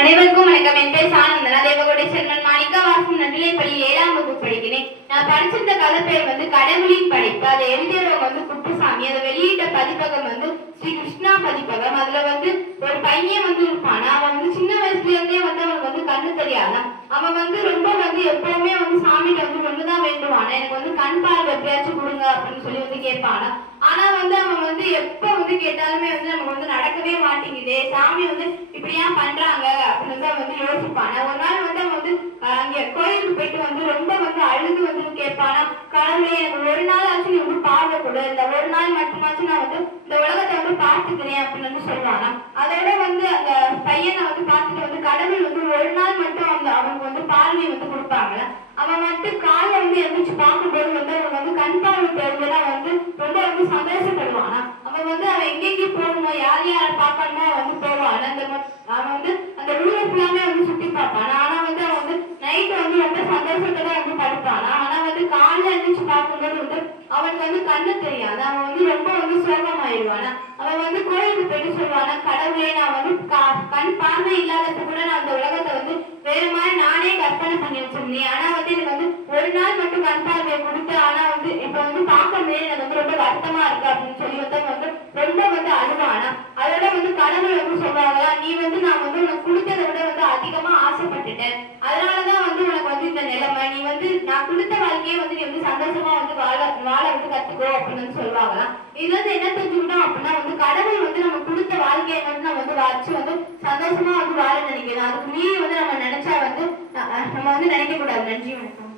அனைவருக்கும் வணக்கம். என் பேர் சானந்தனா. தேவகோட்டை செல்வன் மாணிக்கா வாசம் நடுநிலைப்பள்ளி 7ஆம் வகுப்பு படிக்கிறேன். நான் படிச்சிருந்த கதை பேர் கடவுளின் படைப்பு. அதை எழுதியவங்க குப்புசாமி. அதை வெளியிட்ட பதிப்பகம் ஸ்ரீ கிருஷ்ணா பதிப்பகம். அதுல ஒரு பையன் இருப்பான். அவன் சின்ன வயசுல இருந்தே அவனுக்கு கண்ணு தெரியாதான். அவன் ரொம்ப எப்பவுமே சாமிகிட்ட ஒண்ணுதான் வேண்டுவானா, எனக்கு கண் பார்வை எப்படியாச்சும் கொடுங்க அப்படின்னு சொல்லி கேட்பானா. ஆனா அவன் எப்ப கேட்டாலுமே நமக்கு நடக்கவே மாட்டேங்குதே, சாமி இப்படி ஏன் பண்றாங்க அப்படின்னு யோசிப்பானா. ஒரு நாள் அவன் அங்க கோயிலுக்கு போயிட்டு ரொம்ப அழுது கேட்பானா, கடவுளே எனக்கு ஒரு நாள் ஆச்சு நீ பார்வை கொடு, இந்த ஒரு நாள் மட்டுமாச்சும் நான் இந்த உலகத்தை பார்த்துக்கிறேன் அப்படின்னு சொல்லுவானா. அதோட அந்த பையனை பார்த்துட்டு கடவுள் ஒரு நாள் மட்டும் அவனுக்கு பார்வை கொடுப்பாங்க. அவன் காலை எழுந்திரிச்சு பார்க்கும்போது அவன் கண் பார்வை பெறுவதா ரொம்ப சந்தோஷப்படுவானா. அவன் அவன் எங்கெங்கே போகணும், யார் யார் பார்க்கணுமோ போவான். அவன் அந்த ஊரை ஃபுல்லாமே சுத்தி பார்ப்பான். ஆனா அவன் நைட்டு ரொம்ப சந்தோஷத்தோட படுப்பானா. ஆனா காலைல எழுந்திரிச்சு பார்க்கும்போது அவனுக்கு கண்ணு தெரியாது. அவன் ரொம்ப சோகமாயிடுவானா. அவன் கோயிலுக்கு போயிட்டு சொல்லுவானா, கடவுளே நான் கண் பார்வை இல்லாதது கூட நான் அந்த உலகத்தை வேற மாதிரி நானே கற்பனை பண்ணி வச்சிருந்தேன். ஆனா எனக்கு ஒரு நாள் மட்டும் கண் பார்வையை கொடுத்து, ஆனா இப்ப பார்க்கும்போது எனக்கு ரொம்ப வருத்தமா இருக்கு அப்படின்னு சொல்லி ரொம்ப அழுவானா. அதோட கடவுள் சொல்றாங்களா, நீ நான் உனக்கு கொடுத்ததை விட அதிகமா ஆசைப்பட்டுட்டேன், அதனாலதான் உனக்கு இந்த நிலைமை, நீ நான் கொடுத்த வாழ்க்கையே நீ சந்தோஷமா வாழ கத்துக்கோ அப்படின்னு சொல்லுவாங்களாம். இது என்ன தெரிஞ்சுக்கிட்டோம் அப்படின்னா கடவுள் நம்ம கொடுத்த வாழ்க்கையை நம்ம வச்சு சந்தோஷமா வாழ நினைக்கணும். அதுக்கு மீறி நம்ம நினைச்சா நம்ம நினைக்க கூடாது. நன்றி, வணக்கம்.